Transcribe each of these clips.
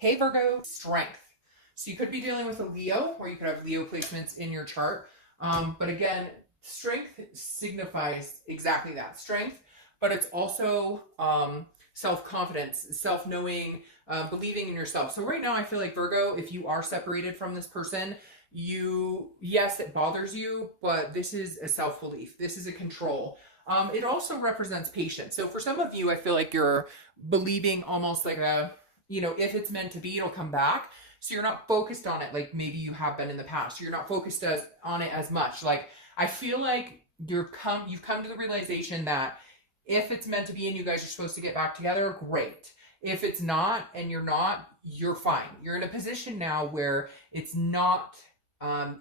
Hey Virgo, strength. So you could be dealing with a Leo, or you could have Leo placements in your chart. But again, strength signifies exactly that, strength, but it's also self-confidence, self-knowing, believing in yourself. So right now I feel like Virgo, if you are separated from this person, yes, it bothers you, but this is a self-belief. This is a control. It also represents patience. So for some of you, I feel like you're believing almost like if it's meant to be, it'll come back. So you're not focused on it like maybe you have been in the past. You're not focused on it as much. Like I feel like you've come to the realization that if it's meant to be and you guys are supposed to get back together, great. If it's not and you're not, you're fine. You're in a position now where it's not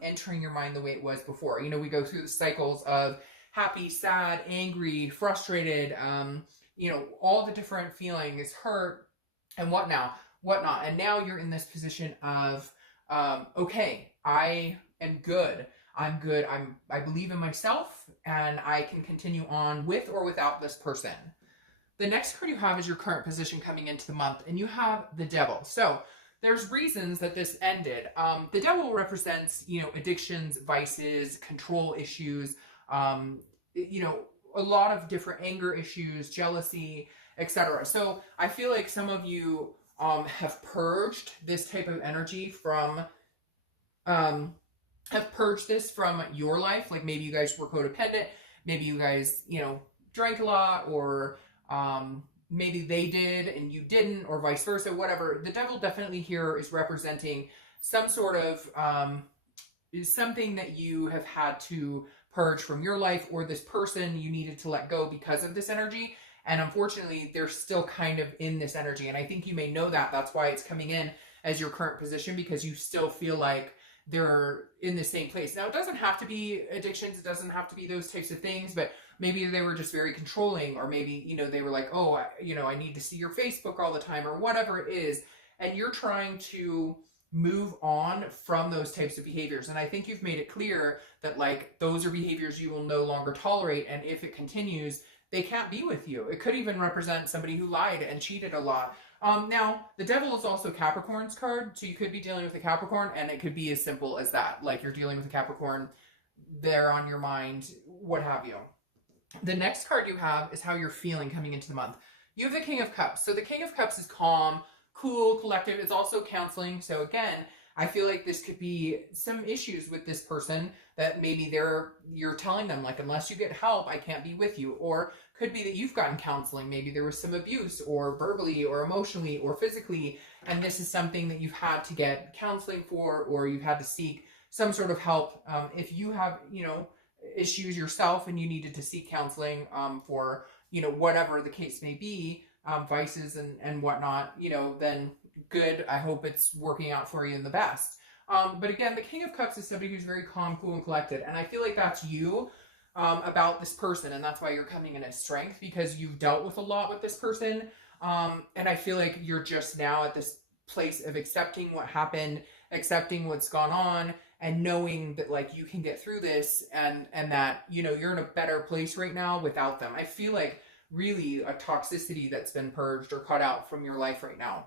entering your mind the way it was before. We go through the cycles of happy, sad, angry, frustrated, all the different feelings, hurt, and whatnot. And now you're in this position of, okay, I am good. I'm good. I believe in myself and I can continue on with or without this person. The next card you have is your current position coming into the month, and you have the Devil. So there's reasons that this ended. The Devil represents, addictions, vices, control issues, a lot of different anger issues, jealousy, etc. So I feel like some of you have purged this type of energy from have purged this from your life. Like maybe you guys were codependent, maybe you guys drank a lot, or maybe they did and you didn't, or vice versa. Whatever. The Devil definitely here is representing some sort of is something that you have had to purge from your life, or this person you needed to let go because of this energy. And unfortunately, they're still kind of in this energy. And I think you may know that. That's why it's coming in as your current position, because you still feel like they're in the same place. Now, it doesn't have to be addictions. It doesn't have to be those types of things, but maybe they were just very controlling, or maybe, they were like, oh, I need to see your Facebook all the time, or whatever it is. And you're trying to move on from those types of behaviors. And I think you've made it clear that like those are behaviors you will no longer tolerate. And if it continues, they can't be with you. It could even represent somebody who lied and cheated a lot. Now, the Devil is also Capricorn's card, so you could be dealing with a Capricorn, and it could be as simple as that. Like you're dealing with a Capricorn, they're on your mind, what have you. The next card you have is how you're feeling coming into the month. You have the King of Cups. So the King of Cups is calm, cool, collective. It's also counseling. So again, I feel like this could be some issues with this person that maybe you're telling them like, unless you get help, I can't be with you. Or could be that you've gotten counseling. Maybe there was some abuse, or verbally or emotionally or physically. And this is something that you've had to get counseling for, or you've had to seek some sort of help. If you have, issues yourself and you needed to seek counseling for, whatever the case may be, vices and whatnot, then good. I hope it's working out for you in the best. But again, the King of Cups is somebody who's very calm, cool, and collected. And I feel like that's you about this person. And that's why you're coming in as strength, because you've dealt with a lot with this person. And I feel like you're just now at this place of accepting what happened, accepting what's gone on, and knowing that like you can get through this, and that, you're in a better place right now without them. I feel like really a toxicity that's been purged or cut out from your life right now.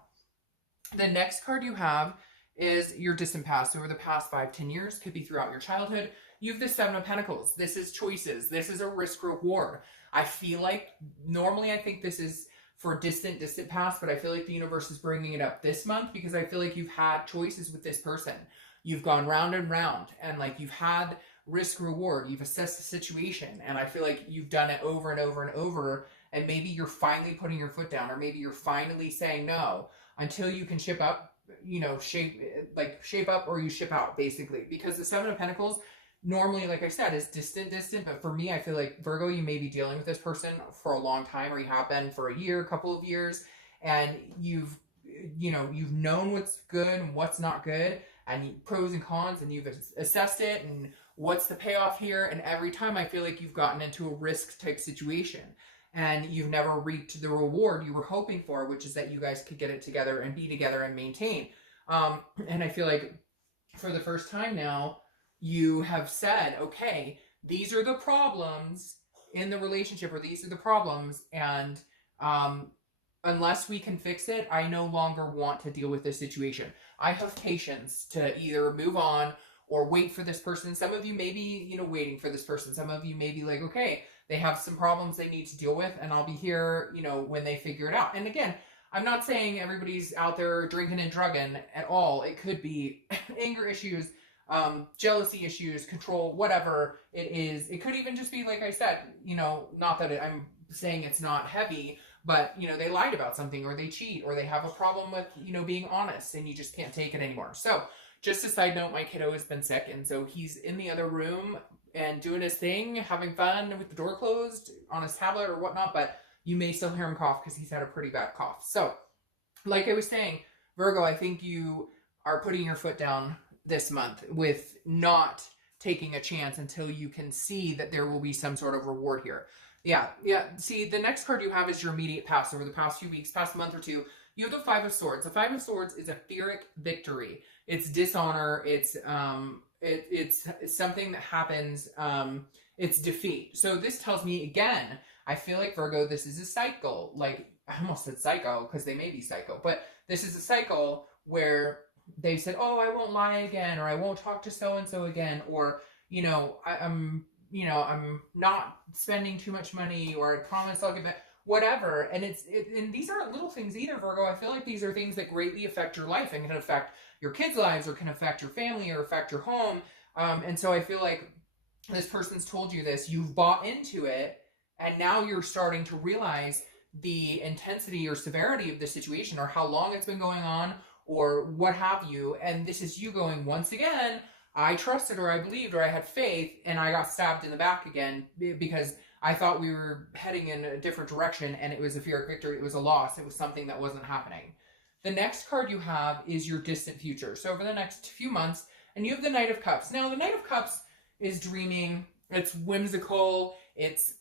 The next card you have is your distant past. Over the past 5-10 years, could be throughout your childhood. You have the Seven of Pentacles. This is choices. This is a risk reward. I feel like normally I think this is for distant past, but I feel like the universe is bringing it up this month, because I feel like you've had choices with this person. You've gone round and round, and like you've had risk reward. You've assessed the situation, and I feel like you've done it over and over and over. And maybe you're finally putting your foot down, or maybe you're finally saying no until you can shape up, shape up, or you ship out, basically. Because the Seven of Pentacles normally, like I said, is distant. But for me, I feel like Virgo, you may be dealing with this person for a long time, or you have been for a year, a couple of years, and you've known what's good and what's not good, and pros and cons, and you've assessed it, and what's the payoff here. And every time I feel like you've gotten into a risk type situation, and you've never reaped the reward you were hoping for, which is that you guys could get it together and be together and maintain. And I feel like for the first time now, you have said, okay, these are the problems in the relationship, or these are the problems, and unless we can fix it, I no longer want to deal with this situation. I have patience to either move on or wait for this person. Some of you may be, waiting for this person. Some of you may be like, okay, they have some problems they need to deal with, and I'll be here, when they figure it out. And again, I'm not saying everybody's out there drinking and drugging at all. It could be anger issues, jealousy issues, control, whatever it is. It could even just be, like I said, not that I'm saying it's not heavy, but, they lied about something, or they cheat, or they have a problem with, being honest, and you just can't take it anymore. So just a side note, my kiddo has been sick, and so he's in the other room and doing his thing, having fun with the door closed on his tablet or whatnot, but you may still hear him cough because he's had a pretty bad cough. So, like I was saying, Virgo, I think you are putting your foot down this month with not taking a chance until you can see that there will be some sort of reward here. Yeah. See, the next card you have is your immediate past. Over the past few weeks, past month or two, you have the Five of Swords. The Five of Swords is a Pyrrhic victory. It's dishonor. It's something that happens. It's defeat. So this tells me, again, I feel like, Virgo, this is a cycle. Like, I almost said psycho because they may be psycho, but this is a cycle where they said, oh, I won't lie again, or I won't talk to so-and-so again, or, I'm not spending too much money, or I promise I'll get back, whatever. And and these aren't little things either, Virgo. I feel like these are things that greatly affect your life and can affect your kids' lives, or can affect your family, or affect your home. And so I feel like this person's told you this, you've bought into it, and now you're starting to realize the intensity or severity of the situation, or how long it's been going on, or what have you. And this is you going, once again, I trusted, or I believed, or I had faith, and I got stabbed in the back again because I thought we were heading in a different direction, and it was a Pyrrhic victory. It was a loss. It was something that wasn't happening. The next card you have is your distant future. So over the next few months, and you have the Knight of Cups. Now, the Knight of Cups is dreaming. It's whimsical. It's,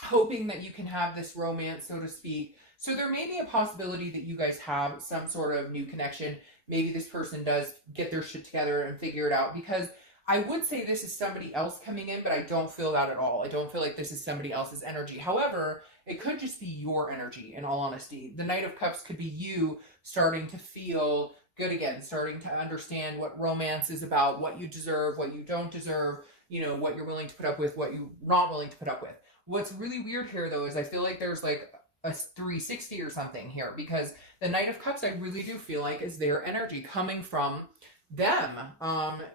hoping that you can have this romance, so to speak. So there may be a possibility that you guys have some sort of new connection. Maybe this person does get their shit together and figure it out, because I would say this is somebody else coming in, but I don't feel that at all. I don't feel like this is somebody else's energy. However, it could just be your energy, in all honesty. The Knight of Cups could be you starting to feel good again, starting to understand what romance is about, what you deserve, what you don't deserve, what you're willing to put up with, what you're not willing to put up with. What's really weird here, though, is I feel like there's like a 360 or something here, because the Knight of Cups, I really do feel like, is their energy coming from them,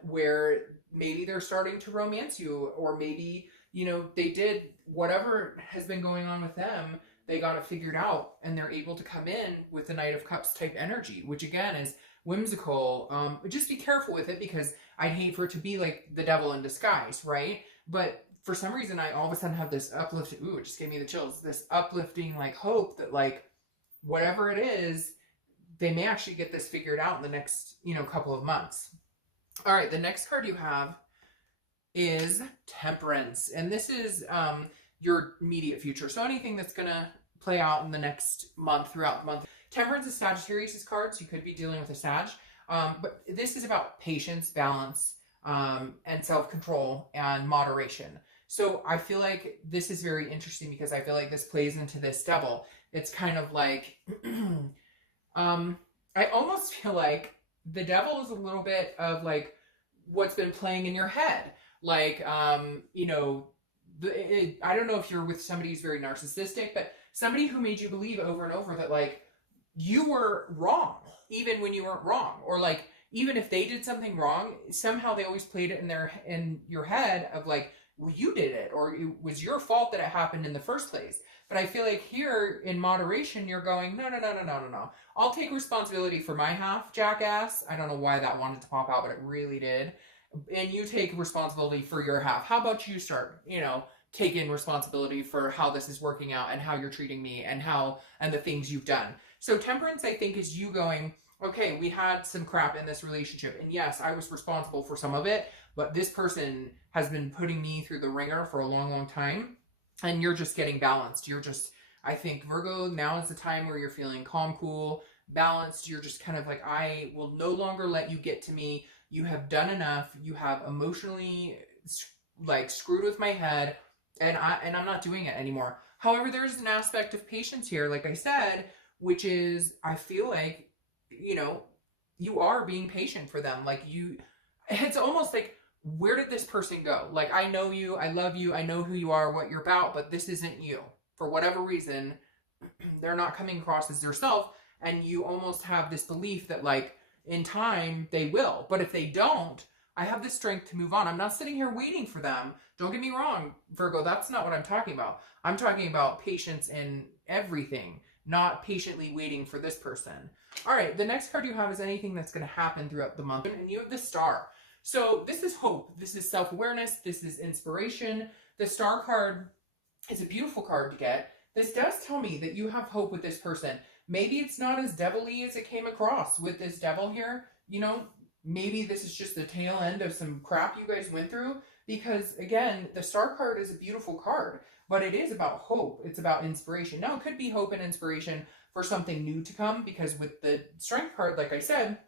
where maybe they're starting to romance you, or maybe, they did whatever has been going on with them, they got it figured out, and they're able to come in with the Knight of Cups type energy, which again is whimsical. Just be careful with it, because I'd hate for it to be like the devil in disguise, right? But for some reason, I all of a sudden have this uplifting, it just gave me the chills, this uplifting, like, hope that, like, whatever it is, they may actually get this figured out in the next, couple of months. All right, the next card you have is Temperance. And this is your immediate future. So anything that's going to play out in the next month, throughout the month. Temperance is Sagittarius' card, so you could be dealing with a Sag. But this is about patience, balance, and self-control and moderation. So I feel like this is very interesting, because I feel like this plays into this devil. It's kind of like, I almost feel like the devil is a little bit of like what's been playing in your head. Like, I don't know if you're with somebody who's very narcissistic, but somebody who made you believe over and over that, like, you were wrong, even when you weren't wrong. Or like, even if they did something wrong, somehow they always played it in your head of like, well, you did it, or it was your fault that it happened in the first place. But I feel like here in moderation, you're going, no. I'll take responsibility for my half, jackass. I don't know why that wanted to pop out, but it really did. And you take responsibility for your half. How about you start, taking responsibility for how this is working out, and how you're treating me, and the things you've done. So Temperance, I think, is you going, okay, we had some crap in this relationship, and yes, I was responsible for some of it, but this person has been putting me through the ringer for a long, long time, and you're just getting balanced. I think, Virgo, now is the time where you're feeling calm, cool, balanced. You're just kind of like, I will no longer let you get to me. You have done enough. You have emotionally, like, screwed with my head, and I'm not doing it anymore. However, there's an aspect of patience here, like I said, which is, I feel like, you know, you are being patient for them. Like it's almost like, where did this person go? Like, I know you, I love you, I know who you are, what you're about, but this isn't you. For whatever reason, they're not coming across as their self, and you almost have this belief that, like, in time they will. But if they don't, I have the strength to move on. I'm not sitting here waiting for them. Don't get me wrong, Virgo, that's not what I'm talking about. I'm talking about patience in everything, not patiently waiting for this person. All right, the next card you have is anything that's going to happen throughout the month, and you have the Star. So this is hope, this is self-awareness, this is inspiration. The Star card is a beautiful card to get. This does tell me that you have hope with this person. Maybe it's not as devilly as it came across with this devil here. You know, maybe this is just the tail end of some crap you guys went through. Because, again, the Star card is a beautiful card. But it is about hope. It's about inspiration. Now, it could be hope and inspiration for something new to come. Because with the Strength card, like I said,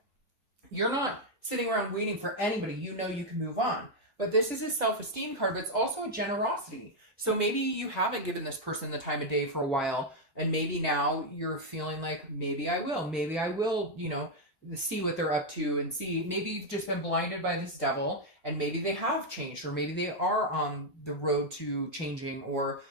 you're not sitting around waiting for anybody. You know you can move on. But this is a self-esteem card, but it's also a generosity. So maybe you haven't given this person the time of day for a while, and maybe now you're feeling like, maybe I will, you know, see what they're up to, and see, maybe you've just been blinded by this devil, and maybe they have changed, or maybe they are on the road to changing, or,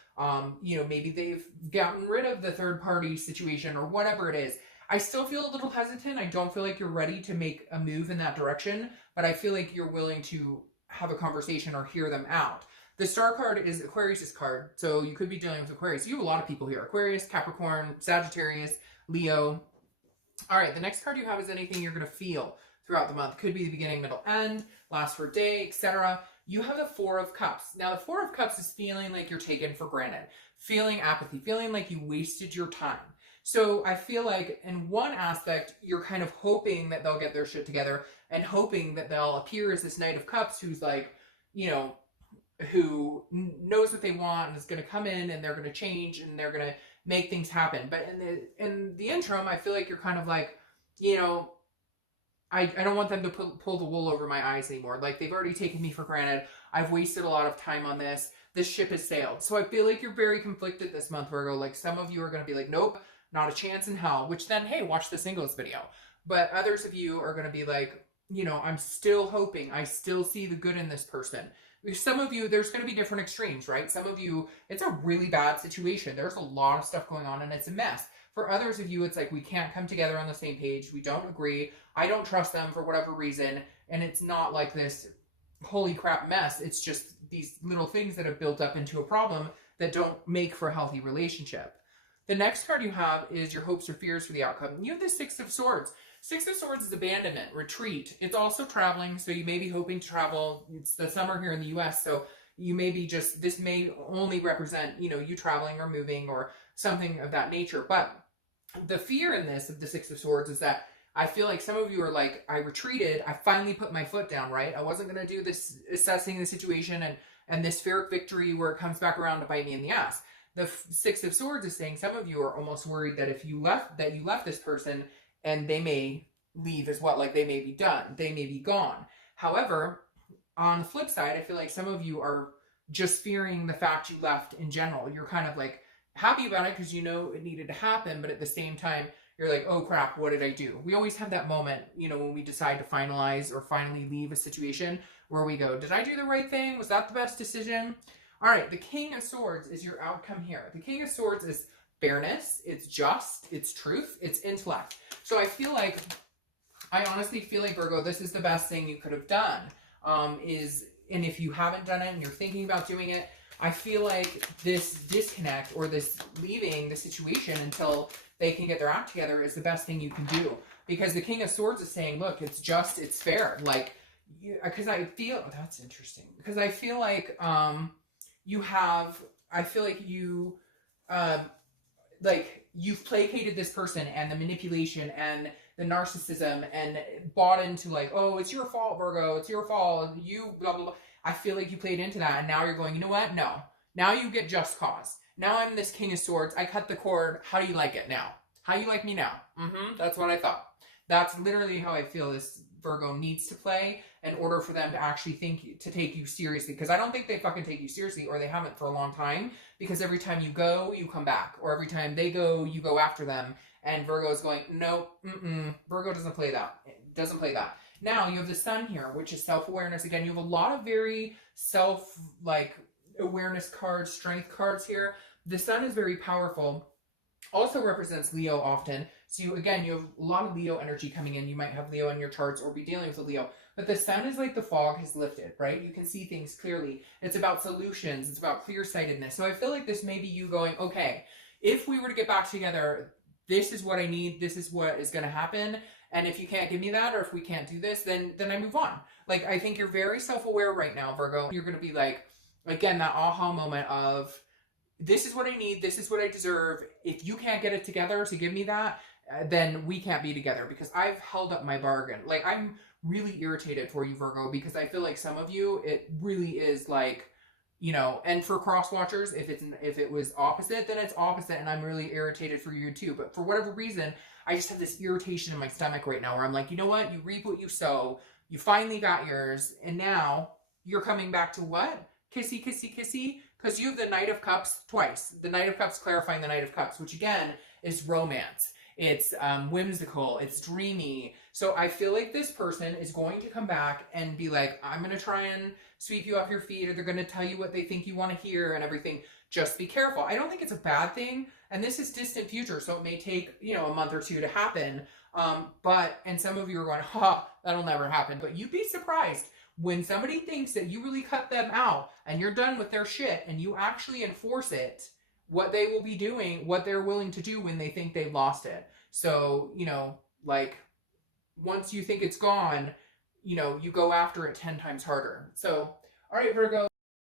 you know, maybe they've gotten rid of the third party situation, or whatever it is. I still feel a little hesitant. I don't feel like you're ready to make a move in that direction, but I feel like you're willing to have a conversation or hear them out. The Star card is Aquarius's card, so you could be dealing with Aquarius. You have a lot of people here. Aquarius, Capricorn, Sagittarius, Leo. All right, the next card you have is anything you're going to feel throughout the month. Could be the beginning, middle, end, last for a day, etc. You have the Four of Cups. Now, the Four of Cups is feeling like you're taken for granted, feeling apathy, feeling like you wasted your time. So I feel like in one aspect, you're kind of hoping that they'll get their shit together and hoping that they'll appear as this Knight of Cups who's like, you know, who knows what they want and is going to come in and they're going to change and they're going to make things happen. But in the interim, I feel like you're kind of like, you know, I don't want them to pull the wool over my eyes anymore. Like, they've already taken me for granted. I've wasted a lot of time on this. This ship has sailed. So I feel like you're very conflicted this month, Virgo. Like, some of you are going to be like, nope, not a chance in hell. Which then, hey, watch the singles video. But others of you are going to be like, you know, I'm still hoping. I still see the good in this person. Some of you, there's going to be different extremes, right? Some of you, it's a really bad situation. There's a lot of stuff going on and it's a mess. For others of you, it's like, we can't come together on the same page. We don't agree. I don't trust them for whatever reason. And it's not like this holy crap mess. It's just these little things that have built up into a problem that don't make for a healthy relationship. The next card you have is your hopes or fears for the outcome. You have the Six of Swords. Six of Swords is abandonment, retreat. It's also traveling, so you may be hoping to travel. It's the summer here in the U.S., so you may be just, this may only represent, you know, you traveling or moving or something of that nature. But the fear in this of the Six of Swords is that I feel like some of you are like, I retreated, I finally put my foot down, right? I wasn't going to do this assessing the situation and this Pyrrhic victory where it comes back around to bite me in the ass. The Six of Swords is saying some of you are almost worried that if you left this person and they may leave as well, like they may be done, they may be gone. However, on the flip side, I feel like some of you are just fearing the fact you left in general. You're kind of like happy about it because you know it needed to happen, but at the same time, you're like, oh crap, what did I do? We always have that moment, you know, when we decide to finalize or finally leave a situation where we go, did I do the right thing? Was that the best decision? All right, the King of Swords is your outcome here. The King of Swords is fairness, it's just, it's truth, it's intellect. So I honestly feel like, Virgo, this is the best thing you could have done. And if you haven't done it and you're thinking about doing it, I feel like this disconnect or this leaving the situation until they can get their act together is the best thing you can do. Because the King of Swords is saying, look, it's just, it's fair. Like, because I feel, oh, that's interesting. Because I feel like you've placated this person and the manipulation and the narcissism and bought into like, oh, it's your fault, Virgo, it's your fault, you blah, blah, blah. I feel like you played into that and now you're going, you know what? No. Now you get just cause. Now I'm this King of Swords. I cut the cord. How do you like it now? How you like me now? That's what I thought. That's literally how I feel this Virgo needs to play. in order for them to actually take you seriously. Because I don't think they fucking take you seriously, or they haven't for a long time, because every time you go, you come back, or every time they go, you go after them. And Virgo is going, no, Virgo doesn't play that. It doesn't play that. Now you have the sun here, which is self-awareness. Again, you have a lot of very awareness cards, strength cards here. The sun is very powerful. Also represents Leo often. So you have a lot of Leo energy coming in. You might have Leo in your charts or be dealing with a Leo. But the sun is like the fog has lifted, right? You can see things clearly. It's about solutions. It's about clear-sightedness. So I feel like this may be you going, okay, if we were to get back together, this is what I need. This is what is going to happen. And if you can't give me that, or if we can't do this, then I move on. Like, I think you're very self-aware right now, Virgo. You're going to be like, again, that aha moment of, this is what I need, this is what I deserve. If you can't get it together to give me that, then we can't be together, because I've held up my bargain. Like, I'm really irritated for you, Virgo, because I feel like some of you, it really is like, you know, and for cross watchers, if it was opposite, then it's opposite, and I'm really irritated for you too. But for whatever reason, I just have this irritation in my stomach right now where I'm like, you know what? You reap what you sow. You finally got yours, and now you're coming back to what? Kissy, kissy, kissy? Because you have the Knight of Cups twice. The Knight of Cups clarifying the Knight of Cups, which again is romance. It's whimsical. It's dreamy. So I feel like this person is going to come back and be like, I'm going to try and sweep you off your feet, or they're going to tell you what they think you want to hear and everything. Just be careful. I don't think it's a bad thing. And this is distant future, so it may take, you know, a month or two to happen. And some of you are going, that'll never happen. But you'd be surprised when somebody thinks that you really cut them out and you're done with their shit and you actually enforce it, what they will be doing, what they're willing to do when they think they've lost it. So, you know, like, once you think it's gone, you know, you go after it 10 times harder. So, all right, Virgo.